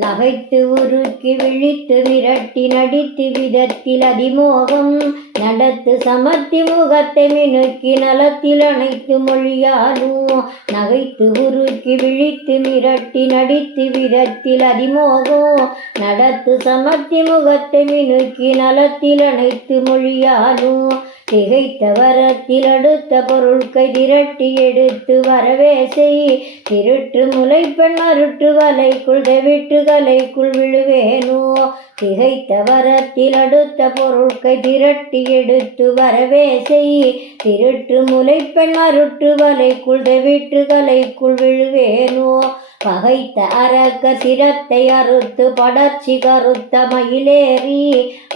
நகைத்து உருக்கி விழித்து விரட்டி நடித்து விதத்தில் அதிமோகம். நடத்து சமர்த்தி முகத்தை மினுக்கி நலத்தில் அனைத்து மொழியாலும். நகைத்து உருக்கி விழித்து மிரட்டி நடித்து விதத்தில் அதிமோகம். நடத்து சமர்த்தி முகத்தை மினுக்கி நலத்தில் அனைத்து மொழியாலும். திகைத்த வரத்தில் அடுத்த பொருட்கை திரட்டி எடுத்து வரவே செய். திருட்டு முளைப்பெண் அருட்டு வலைக்குள் தெவிட்டு கலைக்குள் விழுவேனோ? திகைத்த வரத்தில் அடுத்த பொருட்கை திரட்டி எடுத்து வரவே செய். திருட்டு முளைப்பெண் அருட்டு வலைக்குள் தெவிட்டு கலைக்குள் விழுவேனோ? பகைத்த அரக்க சிரத்தை அறுத்து படர்ச்சி கருத்த மயிலேறி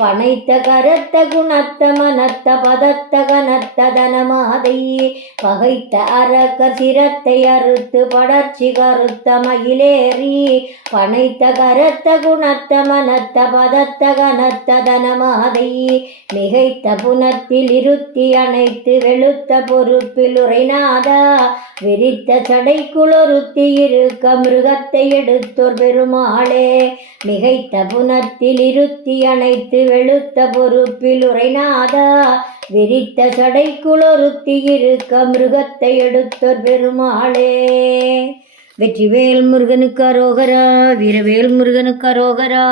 பனைத்த கரத்த குணத்த மனத்த பதத்த கனத்த தனமாதை. பகைத்த அரக்க சிரத்தை அறுத்து படர்ச்சி கருத்த மயிலேறி பனைத்த கரத்த குணத்த மனத்த பதத்த கனத்த தனமாதை. மிகைத்த புனத்தில் இருத்தி அணைத்து வெளுத்த பொறுப்பில் உரைநாதா விரித்த சடைக்குளொருத்தி இருக்க மிருகத்தை எடுத்தோர் பெருமாளே மிகைத்த புனத்தில் இருத்தி அணைத்து வெளுத்த பொறுப்பில் உரைநாதா விரித்த சடைக்குளொருத்தி இருக்க மிருகத்தை எடுத்தோர் பெருமாளே. வெற்றிவேல் முருகனுக்கு அரோகரா வீரவேல் முருகனுக்கு அரோகரா.